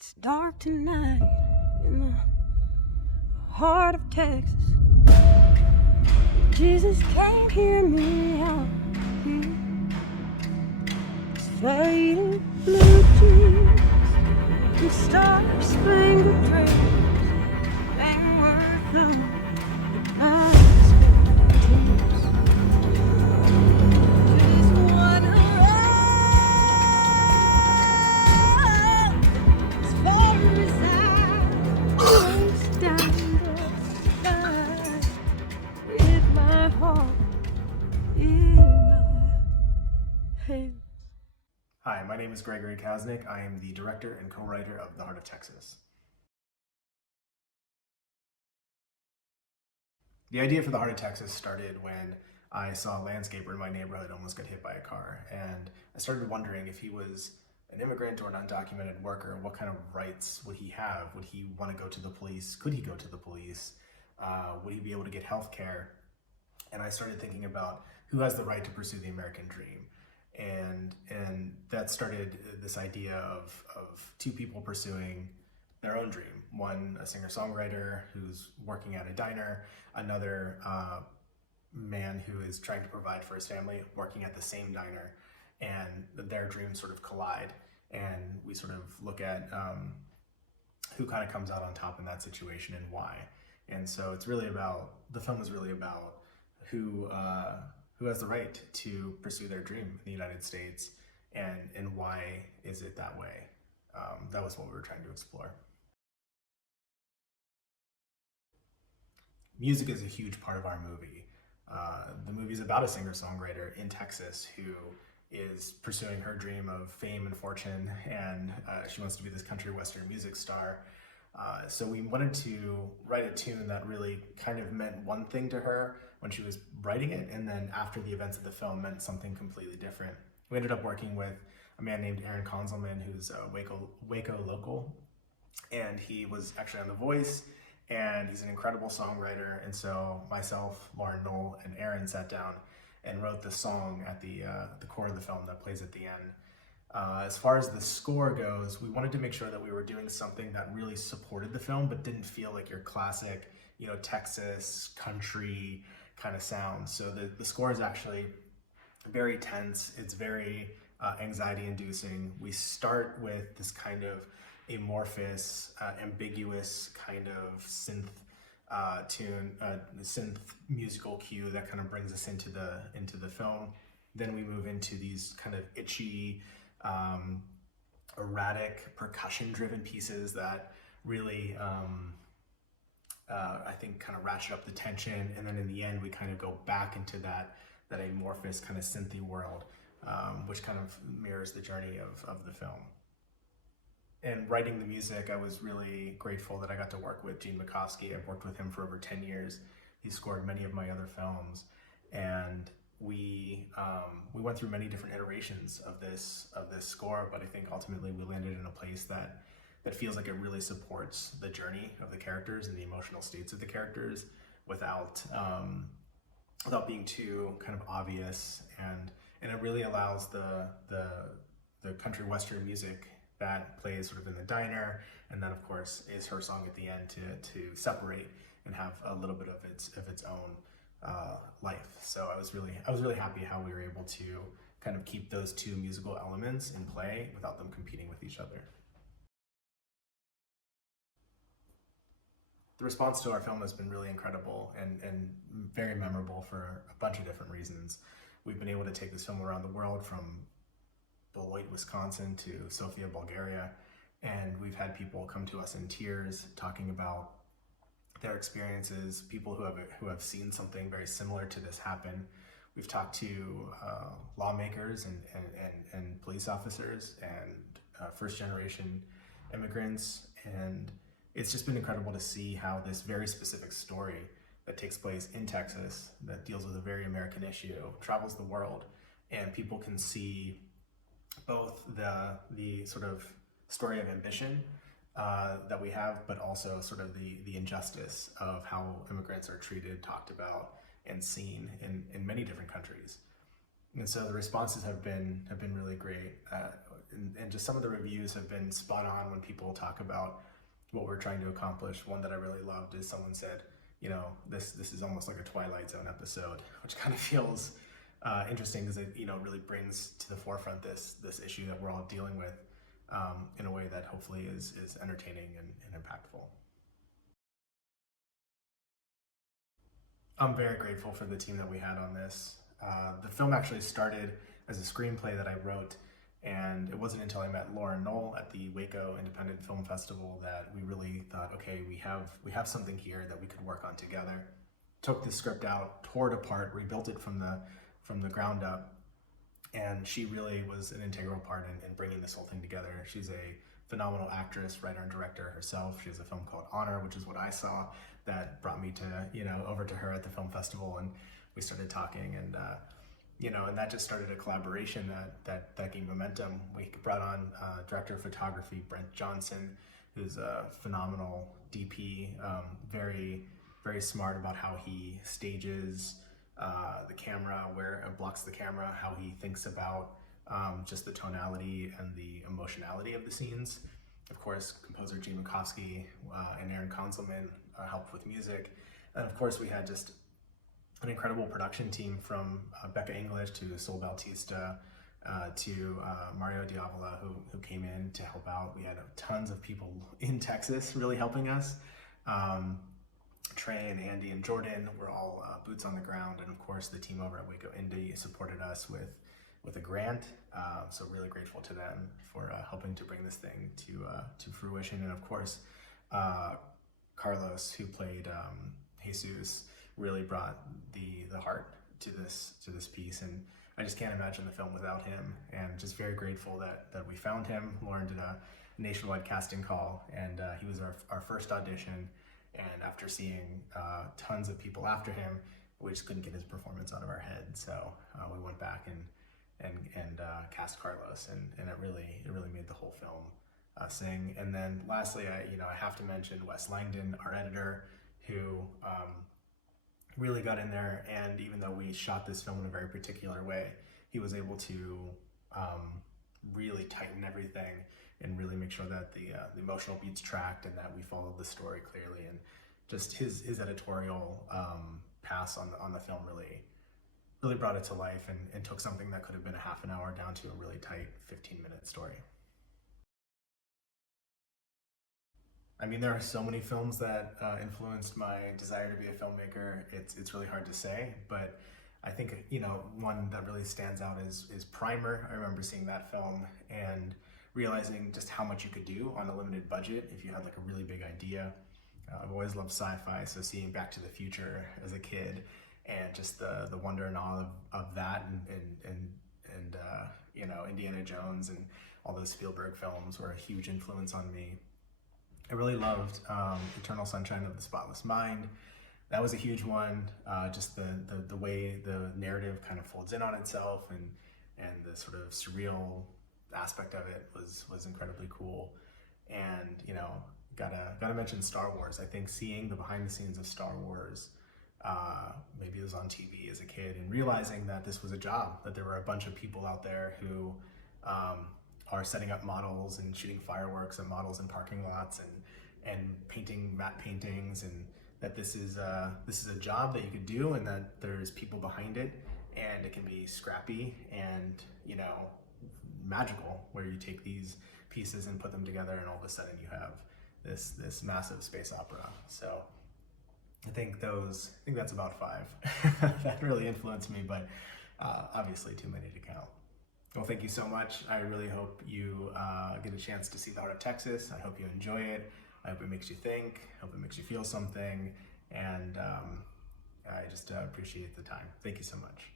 It's dark tonight in the heart of Texas. Jesus can't hear me out here. It's fading blue jeans and star-spangled dress ain't worth the nights and tears. Just wanna run as far as I stand aside with my heart in my hand. Hi, my name is Gregory Kasunich. I am the director and co-writer of The Heart of Texas. The idea for The Heart of Texas started when I saw a landscaper in my neighborhood almost get hit by a car, and I started wondering if he was an immigrant or an undocumented worker, what kind of rights would he have? Would he want to go to the police? Could he go to the police? Would he be able to get health care? And I started thinking about who has the right to pursue the American dream. And that started this idea of two people pursuing their own dream. One, a singer-songwriter who's working at a diner, another man who is trying to provide for his family, working at the same diner, and their dreams sort of collide. And we sort of look at who kind of comes out on top in that situation and why. And so it's really about, the film is really about who has the right to pursue their dream in the United States, and why is it that way? That was what we were trying to explore. Music is a huge part of our movie. The movie is about a singer-songwriter in Texas who is pursuing her dream of fame and fortune, and she wants to be this country western music star. So we wanted to write a tune that really kind of meant one thing to her when she was writing it, and then after the events of the film meant something completely different. We ended up working with a man named Aaron Konzelman, who's a Waco local, and he was actually on The Voice, and he's an incredible songwriter. And so myself, Lauren Knoll, and Aaron sat down and wrote the song at the core of the film that plays at the end. As far as the score goes, we wanted to make sure that we were doing something that really supported the film, but didn't feel like your classic, Texas country kind of sound. So the score is actually very tense. It's very anxiety-inducing. We start with this kind of amorphous, ambiguous kind of synth tune, synth musical cue that kind of brings us into the film. Then we move into these kind of itchy, erratic, percussion-driven pieces that really, I think, kind of ratchet up the tension. And then in the end, we kind of go back into that amorphous kind of synthy world, which kind of mirrors the journey of the film. And writing the music, I was really grateful that I got to work with Gene Makowski. I've worked with him for over 10 years. He scored many of my other films, and we went through many different iterations of this score, but I think ultimately we landed in a place that feels like it really supports the journey of the characters and the emotional states of the characters without being too kind of obvious, and it really allows the country western music that plays sort of in the diner, and then of course is her song at the end to separate and have a little bit of its own life. So I was really happy how we were able to kind of keep those two musical elements in play without them competing with each other. The response to our film has been really incredible and very memorable for a bunch of different reasons. We've been able to take this film around the world, from Beloit, Wisconsin to Sofia, Bulgaria, and we've had people come to us in tears talking about their experiences, people who have seen something very similar to this happen. We've talked to lawmakers and police officers and first-generation immigrants, and it's just been incredible to see how this very specific story that takes place in Texas, that deals with a very American issue, travels the world, and people can see both the sort of story of ambition that we have, but also sort of the injustice of how immigrants are treated, talked about, and seen in many different countries. And so the responses have been really great. And just some of the reviews have been spot on when people talk about what we're trying to accomplish. One that I really loved is someone said, you know, this is almost like a Twilight Zone episode, which kind of feels interesting because it, you know, really brings to the forefront this issue that we're all dealing with in a way that hopefully is entertaining and impactful. I'm very grateful for the team that we had on this. The film actually started as a screenplay that I wrote, and it wasn't until I met Lauren Knoll at the Waco Independent Film Festival that we really thought, okay, we have something here that we could work on together. Took the script out, tore it apart, rebuilt it from the ground up, and she really was an integral part in bringing this whole thing together. She's a phenomenal actress, writer, and director herself. She has a film called Honor, which is what I saw, that brought me to, you know, over to her at the film festival, and we started talking, and you know, and that just started a collaboration that gained momentum. We brought on director of photography Brent Johnson, who's a phenomenal DP, very smart about how he stages the camera, where it blocks the camera, how he thinks about just the tonality and the emotionality of the scenes. Of course, composer Gene Makovsky and Aaron Konzelman helped with music. And of course, we had just an incredible production team from Becca English to Sol Bautista to Mario Diavola, who came in to help out. We had tons of people in Texas really helping us. Trey and Andy and Jordan were all boots on the ground, and of course the team over at Waco Indie supported us with a grant. So really grateful to them for helping to bring this thing to fruition. And of course, Carlos, who played Jesus, really brought the heart to this piece, and I just can't imagine the film without him. And just very grateful that we found him. Lauren did a nationwide casting call, and he was our first audition. And after seeing tons of people after him, we just couldn't get his performance out of our head. So we went back and cast Carlos, and it really made the whole film sing. And then lastly, I have to mention Wes Langdon, our editor, who really got in there. And even though we shot this film in a very particular way, he was able to really tighten everything and really make sure that the emotional beats tracked and that we followed the story clearly. And just his editorial pass on the film really brought it to life and took something that could have been a half an hour down to a really tight 15-minute story. I mean, there are so many films that influenced my desire to be a filmmaker. It's really hard to say, but I think, you know, one that really stands out is Primer. I remember seeing that film and realizing just how much you could do on a limited budget if you had like a really big idea. I've always loved sci-fi, so seeing Back to the Future as a kid and just the wonder and awe of that and you know, Indiana Jones and all those Spielberg films were a huge influence on me. I really loved Eternal Sunshine of the Spotless Mind. That was a huge one. Just the way the narrative kind of folds in on itself and the sort of surreal aspect of it was incredibly cool. And you know, gotta mention Star Wars. I think seeing the behind the scenes of Star Wars, maybe it was on TV as a kid, and realizing that this was a job, that there were a bunch of people out there who are setting up models and shooting fireworks and models in parking lots and painting matte paintings, and that this is a job that you could do, and that there's people behind it, and it can be scrappy and, you know, magical, where you take these pieces and put them together and all of a sudden you have this massive space opera. So I think that's about 5 that really influenced me, but obviously too many to count. Well, thank you so much. I really hope you get a chance to see The Heart of Texas. I hope you enjoy it. I hope it makes you think. I hope it makes you feel something. And I just appreciate the time. Thank you so much.